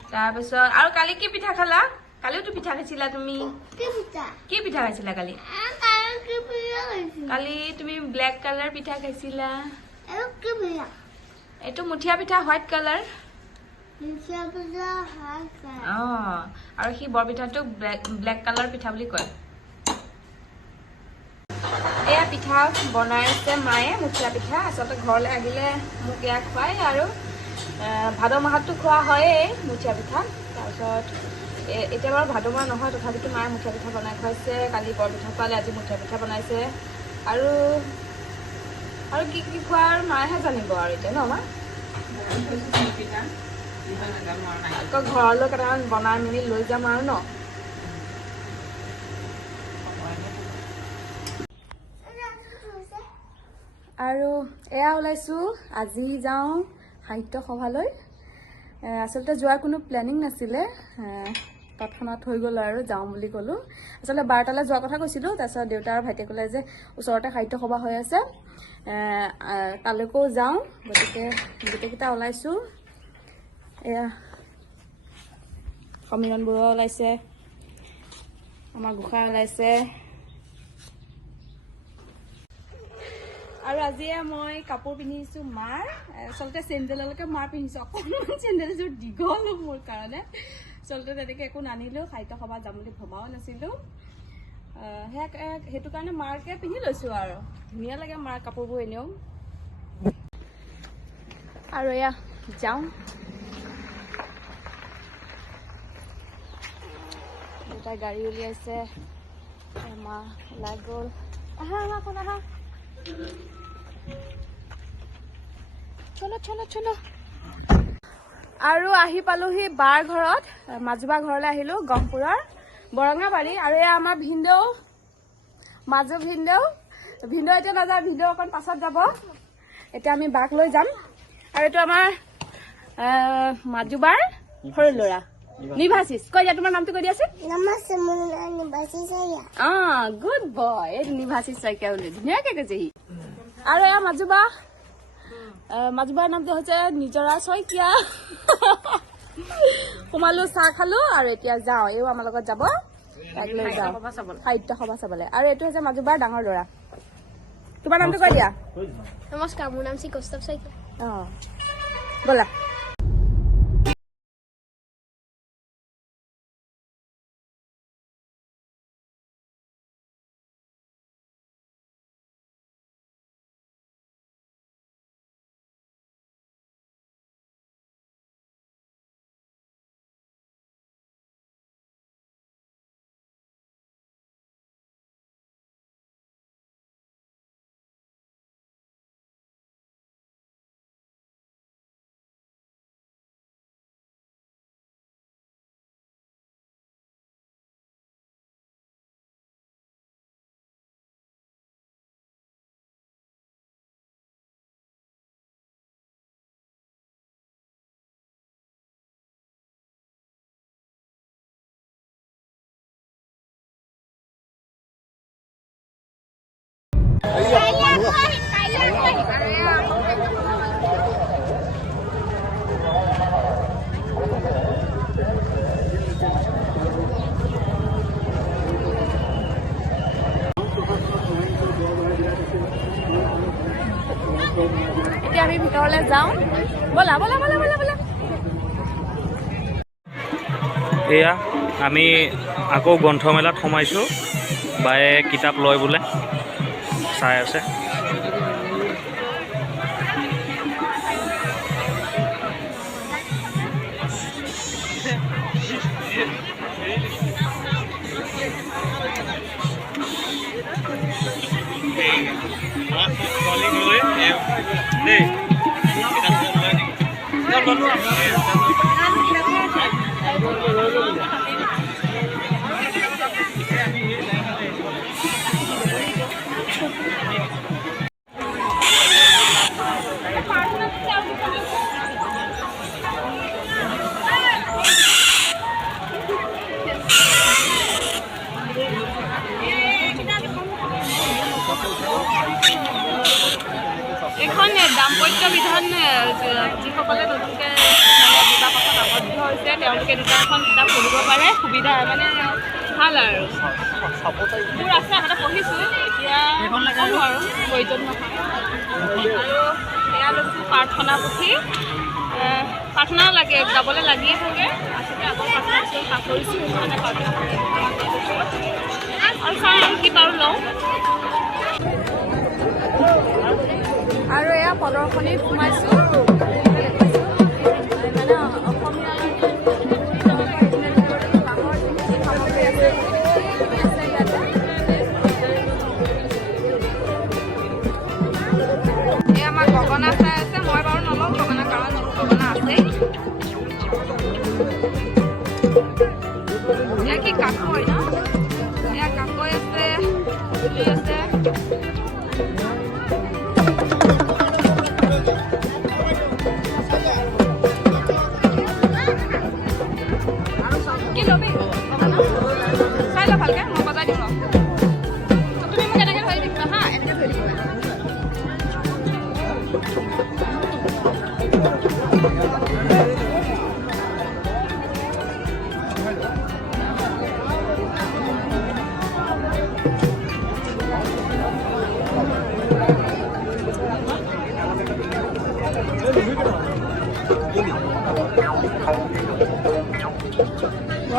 তাৰপিছত আৰু কালি কি পিঠা খালা? কালিওতো পিঠা খাইছিলা তুমি। কি পিঠা খাইছিলা কালি? কালি তুমি ব্লেক কালাৰ পিঠা খাইছিলা। এইটো মুঠিয়া পিঠা হোৱাইট কালাৰ। আৰু সি বৰপিঠাটো ব্লেক কালাৰ পিঠা বুলি কয়। এয়া পিঠা বনাইছে মায়ে, মুঠিয়া পিঠা। আচলতে ঘৰলৈ আহিলে মোক এয়া খুৱাই আৰু ভাদ মাহততো খোৱা হয়েই মুঠিয়া পিঠা। তাৰপিছত এতিয়া বাৰু ভাদ মাহ নহয়, তথাপিতো মায়ে মুঠিয়া পিঠা বনাই খুৱাইছে। কালি বৰপিঠা খোৱালে, আজি মুঠিয়া পিঠা বনাইছে। আৰু কি কি খোৱা আৰু মায়েহে জানিব আৰু এতিয়া ন মা। আকৌ ঘৰলৈ কেইটামান বনাই মেলি লৈ যাম আৰু ন। আৰু এয়া ওলাইছোঁ, আজি যাওঁ সাহিত্য সভালৈ। আচলতে যোৱাৰ কোনো প্লেনিং নাছিলে, তৎক্ষণাত হৈ গ'ল আৰু যাওঁ বুলি ক'লোঁ। আচলতে 12টালৈ যোৱাৰ কথা কৈছিলোঁ। তাৰপিছত দেউতা আৰু ভাইটিয়ে ক'লে যে ওচৰতে সাহিত্য সভা হৈ আছে, তালৈকেও যাওঁ। গতিকে গোটেইকেইটা ওলাইছোঁ। এয়া সমীৰণ বৰুৱা ওলাইছে, আমাৰ গোসাঁই ওলাইছে। আৰু আজি মই কাপোৰ পিন্ধিছোঁ মাৰ। আচলতে চেণ্ডেললৈকে মাৰ পিন্ধিছোঁ, অকণমান চেণ্ডেলযোৰ দীঘল মোৰ কাৰণে। আচলতে তেনেকৈ একো নানিলোঁ, সাহিত্য সভা যাম বুলি ভবাও নাছিলোঁ। সেইটো কাৰণে মাৰকে পিন্ধি লৈছোঁ আৰু ধুনীয়া লাগে মাৰ কাপোৰবোৰ এনেও। আৰু এয়া যাওঁ, দেউতাই গাড়ী উলিয়াইছে, মা ওলাই গ'ল। আহা আহা কোন আহা, চলো চলো চলো। আৰু আহি পালোহি বাৰ ঘৰত, মাজুবা ঘৰলৈ আহিলোঁ, গহপুৰৰ বৰঙাবাৰী। আৰু এয়া আমাৰ ভিনদেউ, মাজু ভিনদেউ এতিয়া নাযায়, ভিনদেউ অকণ পাছত যাব। এতিয়া আমি বাক লৈ যাম। আৰু এইটো আমাৰ মাজুবাৰ সৰু ল'ৰা নিভাশিস। কৈ দিয়া তোমাৰ নামটো কৈ দিয়াচোন। গুড বয়, এইটো নিভাশিস শইকীয়া বুলি ধুনীয়াকৈ কৈছে সি। আৰু এয়া মাজুবাৰ নামটো হৈছে নিজৰা শইকীয়া। সোমালো, চাহ খালো, আৰু এতিয়া যাওঁ। এইও আমাৰ লগত যাব, তাইক লৈ যাওঁ সাহিত্য সভা চাবলৈ। আৰু এইটো হৈছে মাজুবাৰ ডাঙৰ ল'ৰা। তোমাৰ নামটো কৈ দিয়া। নমস্কাৰ, মোৰ নাম শ্ৰী কৌস্তৱ শইকীয়া। ব'লা। এতিয়া আমি ভিতৰলৈ যাওঁ, ব'লা ব'লা ব'লা ব'লা ব'লা। এয়া আমি আকৌ গ্ৰন্থমেলাত সোমাইছোঁ। বায়ে কিতাপ লয় বোলে, চাই আছে। এখন দাম্পত্য বিধান যিসকলে নতুনকৈ বিবাহ তেওঁলোকে দুটা এখন কিতাপ পঢ়িব পাৰে সুবিধা মানে ভাল আৰু মোৰ আছে আগতে পঢ়িছোঁ এতিয়া নপঢ়োঁ আৰু প্ৰয়োজন নহয় আৰু এয়া লৈছোঁ প্ৰাৰ্থনা পুথি প্ৰাৰ্থনা লাগে যাবলৈ লাগিয়ে থাকে আচলতে আগৰ প্ৰাৰ্থনা কিছুমান পাঠ কৰিছোঁ সেইকাৰণে প্ৰাৰ্থনা আৰু চাওঁ আৰু কি বাৰু লওঁ আৰু এয়া প্ৰদৰ্শনীত সোমাইছোঁ মানে অসমীয়া এই আমাৰ গগনা চাই আছে মই বাৰু নলওঁ গগনা কাৰণ গগনা আছেই এয়া কি কাকৈ ন এয়া কাকৈ আছে চুলি আছে কি ল'বি গগনা চাই ল ভালকৈ মই বজাই দিম ৰ তুমি মোক এনেকৈ ধৰি দিবা হা এনেকৈ ধৰি দিবা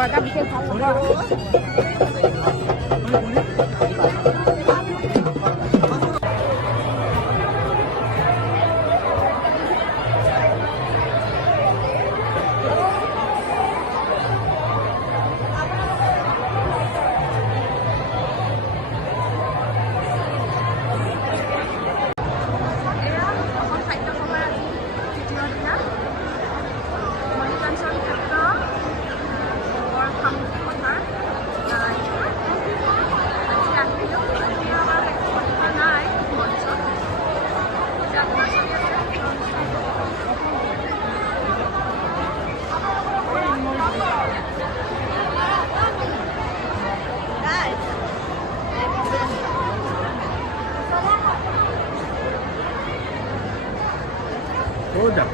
এটা বিশেষ ভাল হ'ব Toda.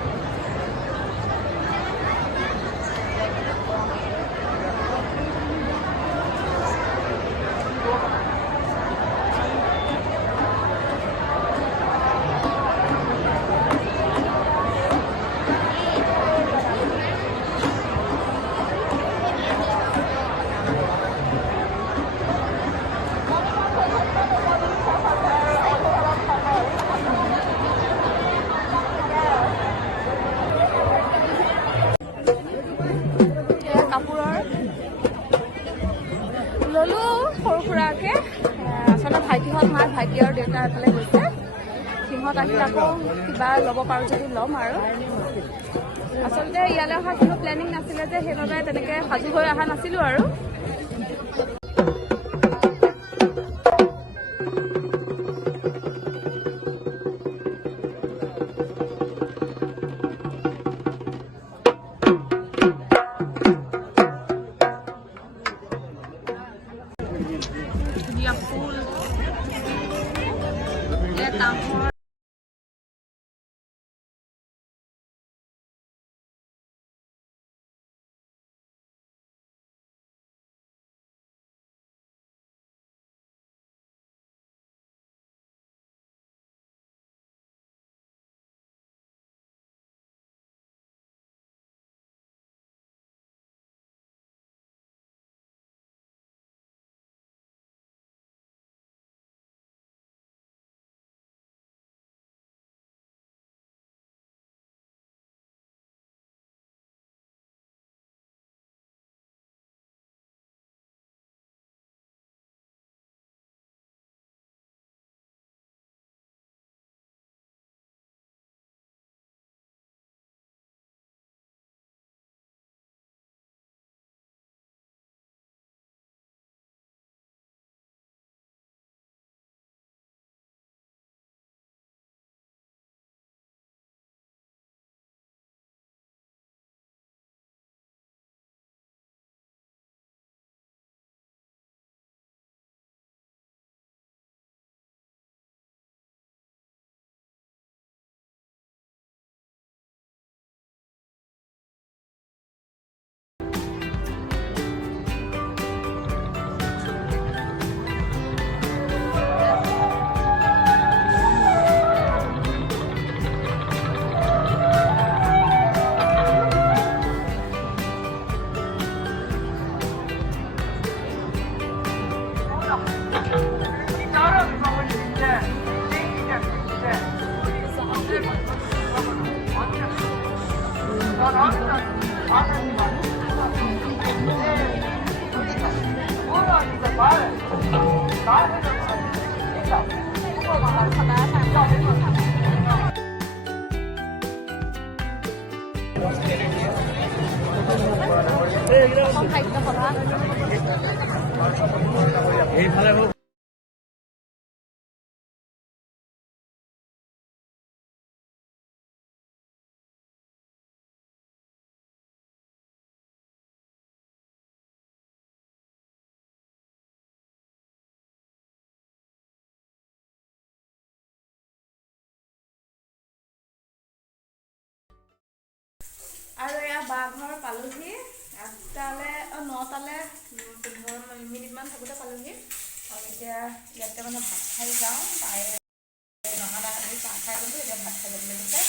ল'লোঁ সৰু সুৰাকৈ আচলতে ভাইটিহঁত নাই ভাইটি আৰু দেউতা এফালে গৈছে সিহঁত আহিলে আকৌ কিবা ল'ব পাৰোঁ যদি ল'ম আৰু আচলতে ইয়ালৈ অহা কোনো প্লেনিং নাছিলে যে সেইবাবে তেনেকৈ সাজু হৈ অহা নাছিলোঁ আৰু ফুল এয়া আৰু এয়া বাঘৰ পালোহি 8টালৈ 9টালৈ 15 মিনিটমান থাকোঁতে পালোহি আৰু এতিয়া ইয়াতে মানে ভাত খাই যাওঁ তাই নহাদা খালি চাহ খাই গ'লোঁ এতিয়া ভাত খাই যাবলৈ দিছে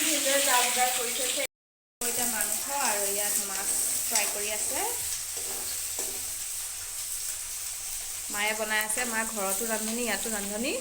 নিজে যা বজাৰ কৰি থৈছে এতিয়া মাংস আৰু ইয়াত মাছ ফ্ৰাই কৰি আছে মায়ে বনাই আছে মাৰ ঘৰতো ৰান্ধনি ইয়াতো ৰান্ধনি